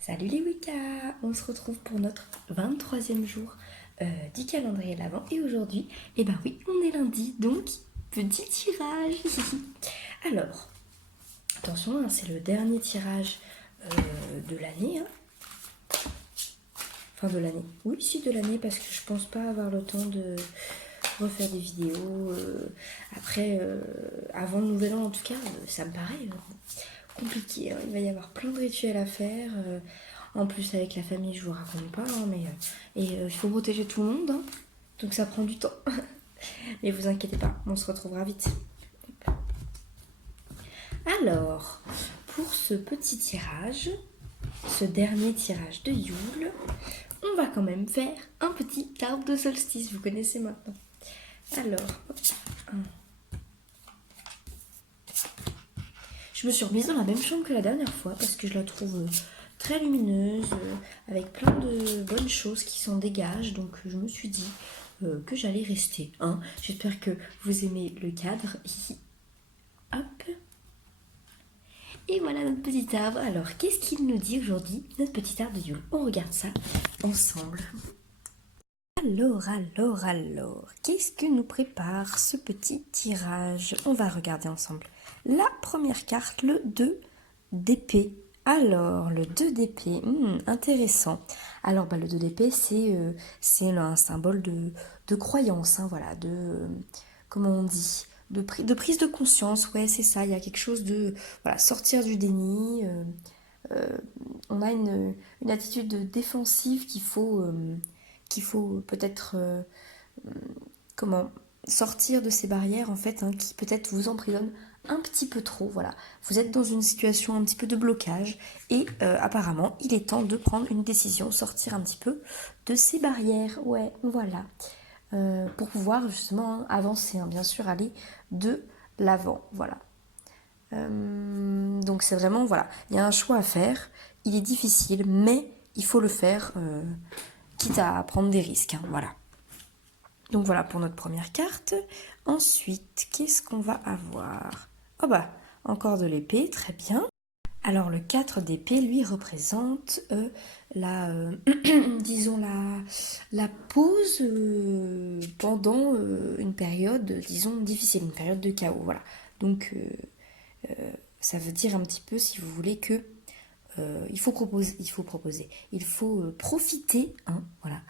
Salut les Wicca! On se retrouve pour notre 23e jour du calendrier de l'Avent. Et aujourd'hui, eh ben oui, on est lundi, donc petit tirage. Alors, attention, hein, c'est le dernier tirage de l'année. Hein. Enfin de l'année. Oui, si de l'année, parce que je pense pas avoir le temps de refaire des vidéos. Après, avant le nouvel an en tout cas, ça me paraît compliqué. Hein. Il va y avoir plein de rituels à faire. En plus, avec la famille, je vous raconte pas, hein, mais il faut protéger tout le monde, hein, donc ça prend du temps. Mais vous inquiétez pas, on se retrouvera vite. Alors, pour ce petit tirage, ce dernier tirage de Yule, on va quand même faire un petit arbre de solstice, vous connaissez maintenant. Alors, hop, je me suis remise dans la même chambre que la dernière fois parce que je la trouve très lumineuse, avec plein de bonnes choses qui s'en dégagent. Donc je me suis dit que j'allais rester. Hein. J'espère que vous aimez le cadre. Hop. Et voilà notre petit arbre. Alors qu'est-ce qu'il nous dit aujourd'hui, notre petit arbre de Yule? On regarde ça ensemble. Alors, qu'est-ce que nous prépare ce petit tirage? On va regarder ensemble. La première carte, le 2 d'épée. Alors, le 2 d'épée, intéressant. Alors, le 2 d'épée, c'est un symbole de croyance, hein, voilà, comment on dit, de prise de conscience, ouais, c'est ça, il y a quelque chose de, voilà, sortir du déni. On a une attitude défensive qu'il faut peut-être comment sortir de ces barrières en fait hein, qui peut-être vous emprisonnent un petit peu trop. Voilà, vous êtes dans une situation un petit peu de blocage et apparemment il est temps de prendre une décision, sortir un petit peu de ces barrières. Ouais, voilà, pour pouvoir justement hein, avancer, hein, bien sûr, aller de l'avant. Voilà. Donc c'est vraiment voilà, il y a un choix à faire. Il est difficile, mais il faut le faire, quitte à prendre des risques. Hein, voilà. Donc voilà pour notre première carte. Ensuite, qu'est-ce qu'on va avoir? Oh encore de l'épée, très bien. Alors le 4 d'épée, lui, représente disons la pause pendant une période, disons, difficile, une période de chaos. Voilà. Donc ça veut dire un petit peu, si vous voulez, que il faut profiter hein, voilà,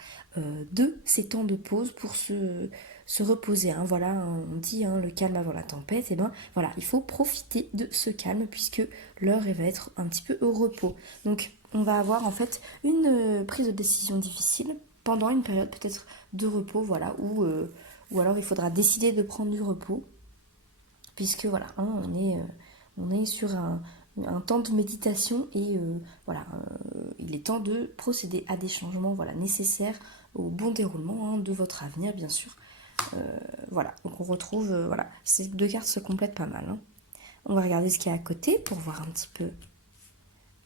de ces temps de pause pour se reposer. Hein, voilà, hein, on dit hein, le calme avant la tempête. Et ben voilà, il faut profiter de ce calme puisque l'heure va être un petit peu au repos. Donc on va avoir en fait une prise de décision difficile pendant une période peut-être de repos, voilà, ou alors il faudra décider de prendre du repos puisque voilà, hein, on est sur un temps de méditation et voilà, il est temps de procéder à des changements voilà, nécessaires au bon déroulement hein, de votre avenir, bien sûr. Voilà, donc on retrouve, voilà, ces deux cartes se complètent pas mal. Hein. On va regarder ce qu'il y a à côté pour voir un petit peu.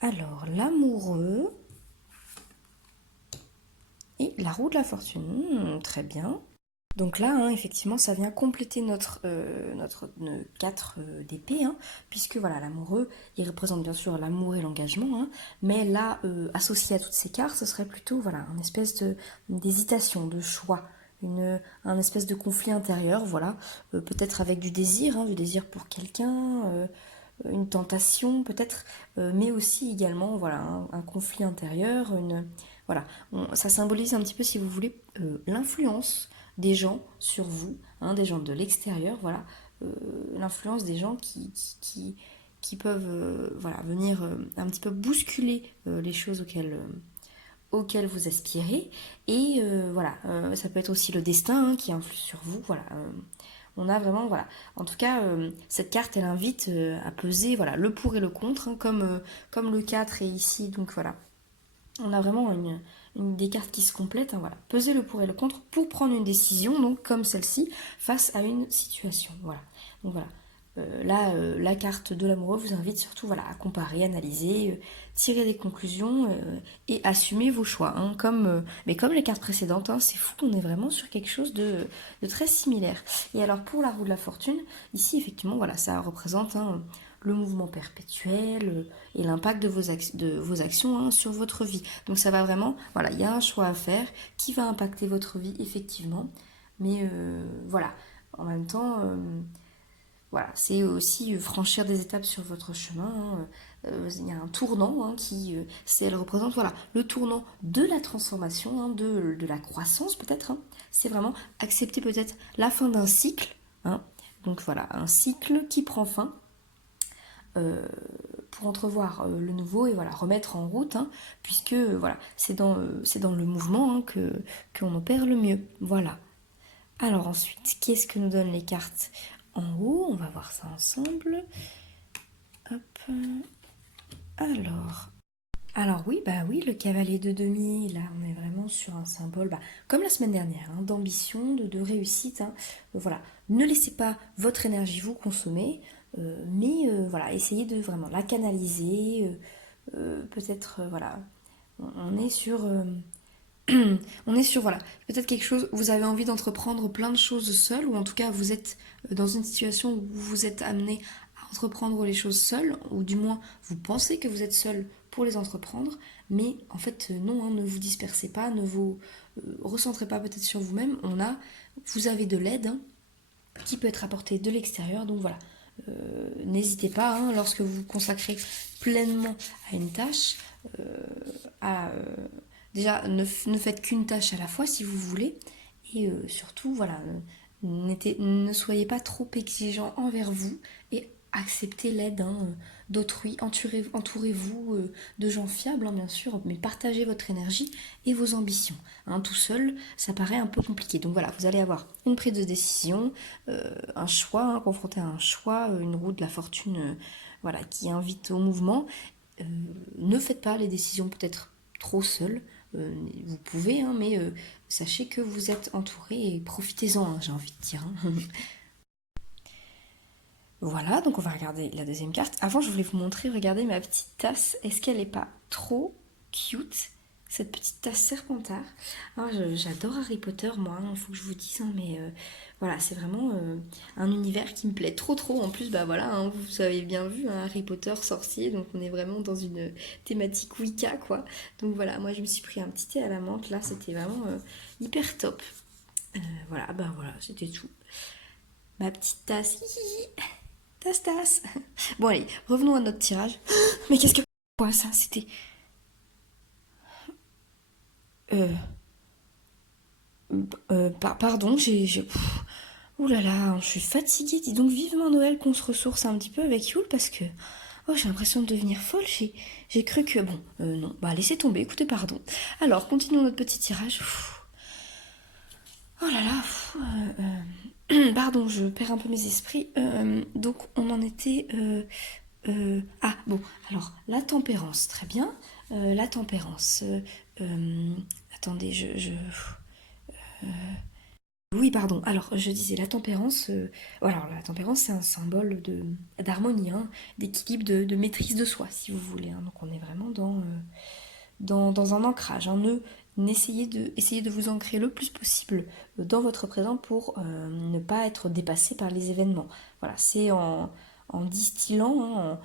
Alors, l'amoureux et la roue de la fortune, très bien. Donc là, hein, effectivement, ça vient compléter notre 4 d'épée, hein, puisque voilà, l'amoureux, il représente bien sûr l'amour et l'engagement, hein, mais là, associé à toutes ces cartes, ce serait plutôt voilà, une espèce d'hésitation, de choix, un espèce de conflit intérieur, voilà, peut-être avec hein, du désir pour quelqu'un, une tentation peut-être, mais aussi également voilà, un conflit intérieur, voilà, ça symbolise un petit peu, si vous voulez, l'influence des gens sur vous, hein, des gens de l'extérieur, voilà, l'influence des gens qui peuvent voilà, venir un petit peu bousculer les choses auxquelles vous aspirez. Et voilà, ça peut être aussi le destin hein, qui influe sur vous, voilà. On a vraiment, voilà. En tout cas, cette carte, elle invite à peser, voilà, le pour et le contre, hein, comme le 4 est ici, donc voilà. On a vraiment des cartes qui se complètent, hein, voilà. Peser le pour et le contre pour prendre une décision, donc comme celle-ci, face à une situation, voilà. Donc voilà. Là, la carte de l'amoureux vous invite surtout voilà, à comparer, analyser, tirer des conclusions et assumer vos choix. Hein, mais comme les cartes précédentes, hein, c'est fou, on est vraiment sur quelque chose de très similaire. Et alors pour la roue de la fortune, ici effectivement, voilà, ça représente hein, le mouvement perpétuel et l'impact de vos actions hein, sur votre vie. Donc ça va vraiment, voilà, il y a un choix à faire qui va impacter votre vie effectivement, mais voilà, en même temps, voilà, c'est aussi franchir des étapes sur votre chemin. Hein. Il y a un tournant hein, elle représente voilà, le tournant de la transformation, hein, de la croissance peut-être. Hein. C'est vraiment accepter peut-être la fin d'un cycle. Hein. Donc voilà, un cycle qui prend fin pour entrevoir le nouveau et voilà, remettre en route, hein, puisque voilà, c'est dans le mouvement hein, qu'on opère le mieux. Voilà. Alors ensuite, qu'est-ce que nous donnent les cartes en haut? On va voir ça ensemble. Hop. Alors oui, bah oui, le cavalier de demi, là on est vraiment sur un symbole, bah, comme la semaine dernière, hein, d'ambition, de réussite. Hein. Voilà, ne laissez pas votre énergie vous consommer, mais voilà, essayez de vraiment la canaliser. Peut-être, voilà, on est sur on est sur, voilà, peut-être quelque chose, vous avez envie d'entreprendre plein de choses seul, ou en tout cas vous êtes dans une situation où vous êtes amené à entreprendre les choses seul, ou du moins vous pensez que vous êtes seul pour les entreprendre, mais en fait non, hein, ne vous dispersez pas, ne vous recentrez pas peut-être sur vous-même, vous avez de l'aide hein, qui peut être apportée de l'extérieur, donc voilà. N'hésitez pas, hein, lorsque vous vous consacrez pleinement à une tâche, à déjà ne faites qu'une tâche à la fois si vous voulez, et surtout voilà, ne soyez pas trop exigeant envers vous et acceptez l'aide hein, d'autrui, entourez-vous de gens fiables hein, bien sûr, mais partagez votre énergie et vos ambitions. Hein, tout seul, ça paraît un peu compliqué. Donc voilà, vous allez avoir une prise de décision, un choix, hein, confronté à un choix, une roue de la fortune voilà, qui invite au mouvement. Ne faites pas les décisions peut-être trop seul. Vous pouvez, hein, mais sachez que vous êtes entouré et profitez-en, hein, j'ai envie de dire. Hein. Voilà, donc on va regarder la deuxième carte. Avant, je voulais vous montrer, regardez ma petite tasse. Est-ce qu'elle n'est pas trop cute, cette petite tasse Serpentard? Alors, j'adore Harry Potter, moi, il faut que je vous dise, hein, mais voilà, c'est vraiment un univers qui me plaît trop trop. En plus, bah voilà, hein, vous avez bien vu, hein, Harry Potter, sorcier, donc on est vraiment dans une thématique Wicca, quoi. Donc voilà, moi je me suis pris un petit thé à la menthe, là, c'était vraiment hyper top. Voilà, bah voilà, c'était tout. Ma petite tasse, hihi. Tasse. Bon allez, revenons à notre tirage. Mais qu'est-ce que... Quoi ça? C'était... Euh... pardon, ouh là là, je suis fatiguée. Dis donc vivement Noël qu'on se ressource un petit peu avec Yule parce que... Oh, j'ai l'impression de devenir folle. J'ai cru que... Bon, non. Bah laissez tomber, écoutez, pardon. Alors, continuons notre petit tirage. Oh là là. Pardon, je perds un peu mes esprits. Donc, on en était... ah bon, alors la tempérance, très bien. La tempérance. Attendez, oui, pardon. Alors, je disais la tempérance. Voilà, alors, la tempérance, c'est un symbole d'harmonie, hein, d'équilibre, de maîtrise de soi, si vous voulez. Hein. Donc, on est vraiment dans un ancrage. Hein. Essayez de vous ancrer le plus possible dans votre présent pour ne pas être dépassé par les événements. Voilà, c'est en distillant, hein,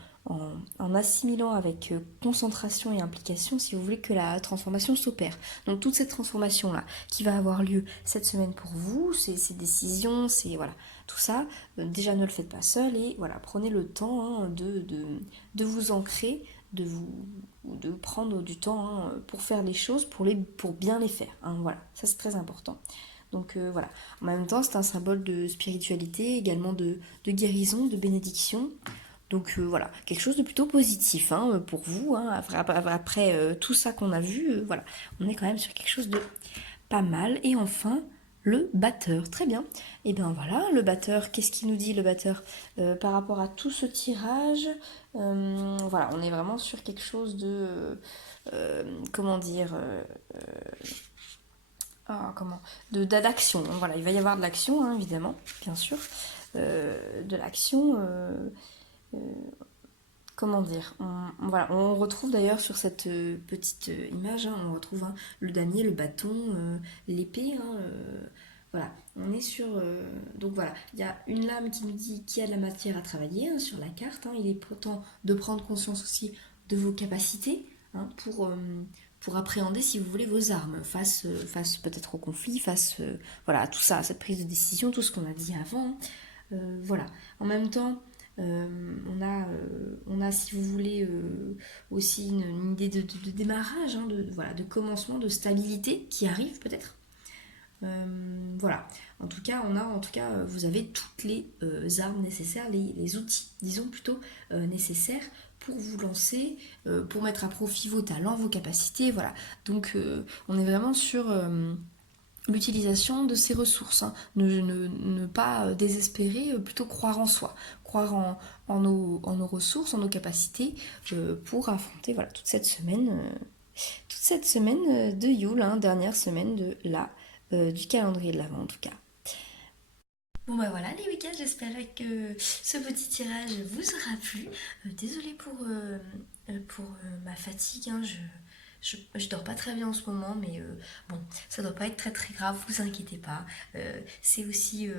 en assimilant avec concentration et implication, si vous voulez, que la transformation s'opère. Donc toute cette transformation-là qui va avoir lieu cette semaine pour vous, ces décisions, voilà, tout ça, déjà ne le faites pas seul et voilà, prenez le temps hein, de vous ancrer, de prendre du temps hein, pour faire les choses, pour bien les faire. Hein, voilà, ça c'est très important. Donc voilà, en même temps c'est un symbole de spiritualité, également de guérison, de bénédiction. Donc voilà, quelque chose de plutôt positif hein, pour vous. Hein, après tout ça qu'on a vu, voilà, on est quand même sur quelque chose de pas mal. Et enfin, le batteur. Très bien. Et bien voilà, le batteur, qu'est-ce qu'il nous dit le batteur par rapport à tout ce tirage? Voilà, on est vraiment sur quelque chose de... comment dire comment d'action. Voilà, il va y avoir de l'action, hein, évidemment, bien sûr. De l'action... comment dire voilà, on retrouve d'ailleurs sur cette petite image, hein, on retrouve hein, le damier, le bâton, l'épée, hein, Voilà, on est sur... donc voilà, il y a une lame qui nous dit qu'il y a de la matière à travailler hein, sur la carte. Hein. Il est temps de prendre conscience aussi de vos capacités hein, pour appréhender, si vous voulez, vos armes face peut-être au conflit, voilà, à tout ça, à cette prise de décision, tout ce qu'on a dit avant. Hein. Voilà. En même temps, on a, si vous voulez, aussi une idée de démarrage, hein, voilà, de commencement, de stabilité qui arrive peut-être. Voilà. En tout cas, vous avez toutes les armes nécessaires, les outils, disons plutôt, nécessaires pour vous lancer, pour mettre à profit vos talents, vos capacités, voilà. Donc, on est vraiment sur l'utilisation de ces ressources. Hein. Ne pas désespérer, plutôt croire en soi, croire en nos ressources, en nos capacités pour affronter voilà, toute cette semaine de Yule, hein, dernière semaine du calendrier de l'Avent en tout cas. Bon bah voilà les week-ends, j'espérais que ce petit tirage vous aura plu. Désolée pour ma fatigue, hein, je dors pas très bien en ce moment, mais bon, ça doit pas être très très grave, vous inquiétez pas. C'est aussi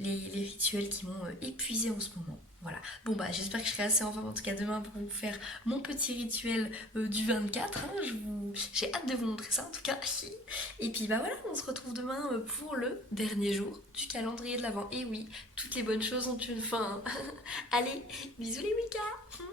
les rituels qui m'ont épuisé en ce moment. Voilà. Bon bah j'espère que je serai assez en forme en tout cas demain pour vous faire mon petit rituel du 24. Hein. J'ai hâte de vous montrer ça en tout cas. Et puis bah voilà, on se retrouve demain pour le dernier jour du calendrier de l'Avent. Et oui, toutes les bonnes choses ont une fin. Allez, bisous les Wicca.